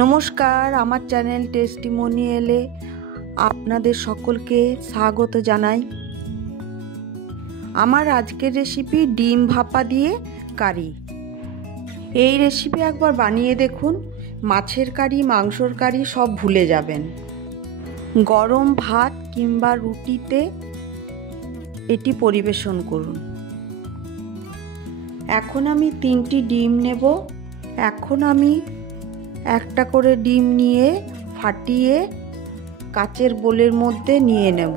নমস্কার, আমার চ্যানেল টেস্টিমোনিয়ালে আপনাদের সকলকে স্বাগত জানাই। আমার আজকের রেসিপি ডিম ভাপা দিয়ে কারি। এই রেসিপি একবার বানিয়ে দেখুন, মাছের কারি, মাংসর কারি সব ভুলে যাবেন। গরম ভাত কিংবা রুটিতে এটি পরিবেশন করুন। এখন আমি 3টি ডিম নেব। এখন আমি একটা করে ডিম নিয়ে ফাটিয়ে কাচের বোলের মধ্যে নিয়ে নেব।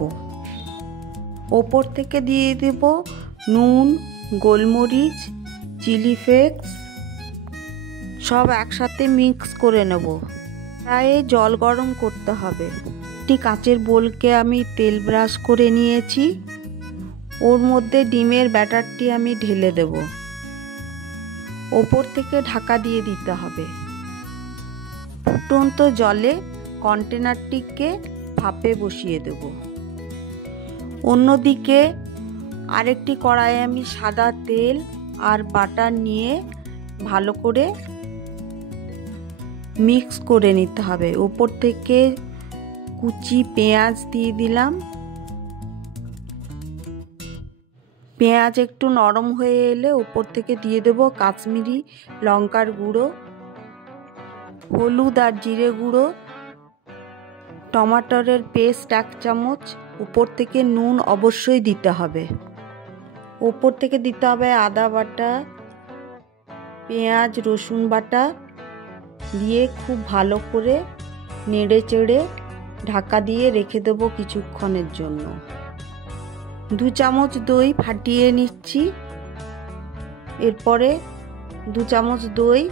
ওপর থেকে দিয়ে দেব নুন, গোলমরিচ, চিলি ফ্লেক্স, সব একসাথে মিক্স করে নেব। প্রায় জল গরম করতে হবে। একটি কাচের বোলকে আমি তেল ব্রাশ করে নিয়েছি, ওর মধ্যে ডিমের ব্যাটারটি আমি ঢেলে দেব। ওপর থেকে ঢাকা দিয়ে দিতে হবে। ফুটন্ত জলে কন্টেনারটিকে ভাপে বসিয়ে দেব। অন্যদিকে আরেকটি কড়াইয়ে আমি সাদা তেল আর বাটার নিয়ে ভালো করে মিক্স করে নিতে হবে। ওপর থেকে কুচি পেঁয়াজ দিয়ে দিলাম। পেঁয়াজ একটু নরম হয়ে এলে ওপর থেকে দিয়ে দেব কাশ্মীরি লঙ্কার গুঁড়ো, হলুদ আর জিরে গুঁড়ো, টমেটোর পেস্ট 1 চামচ, উপর থেকে নুন অবশ্যই দিতে হবে। উপর থেকে দিতে হবে আদা বাটা, পেঁয়াজ রসুন বাটা দিয়ে খুব ভালো করে নেড়ে চেড়ে ঢাকা দিয়ে রেখে দেবো কিছুক্ষণের জন্য। 2 চামচ দই ফাটিয়ে নিচ্ছি। এরপরে 2 চামচ দই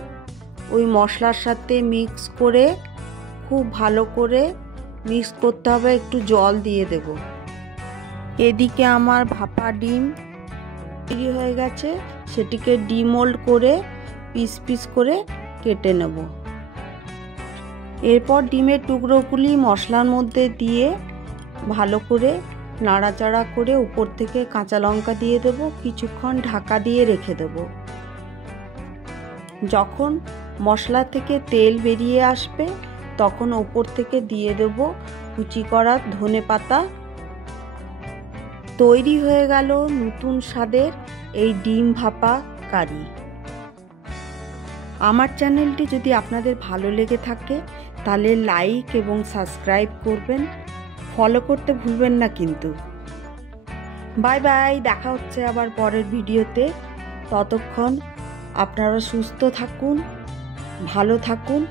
ওই মশলার সাথে মিক্স করে খুব ভালো করে মিক্স করতে হবে। একটু জল দিয়ে দেব। এদিকে আমার ভাপা ডিম তৈরি হয়ে গেছে। সেটিকে ডিমোল্ড করে পিস পিস করে কেটে নেব। এরপর ডিমের টুকরোগুলি মশলার মধ্যে দিয়ে ভালো করে নাড়াচাড়া করে উপর থেকে কাঁচা লঙ্কা দিয়ে দেব। কিছুক্ষণ ঢাকা দিয়ে রেখে দেব। যখন মশলা থেকে তেল বেরিয়ে আসবে তখন ওপর থেকে দিয়ে দেব কুচি করা ধনেপাতা। তৈরি হয়ে গেল নতুন স্বাদের এই ডিম ভাপা কারি। আমার চ্যানেলটি যদি আপনাদের ভালো লেগে থাকে তাহলে লাইক এবং সাবস্ক্রাইব করবেন, ফলো করতে ভুলবেন না কিন্তু। বাই বাই, দেখা হচ্ছে আবার পরের ভিডিওতে। ততক্ষণ আপনারা সুস্থ থাকুন, ভালো থাকুন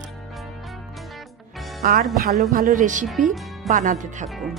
আর ভালো ভালো রেসিপি বানাতে থাকুন।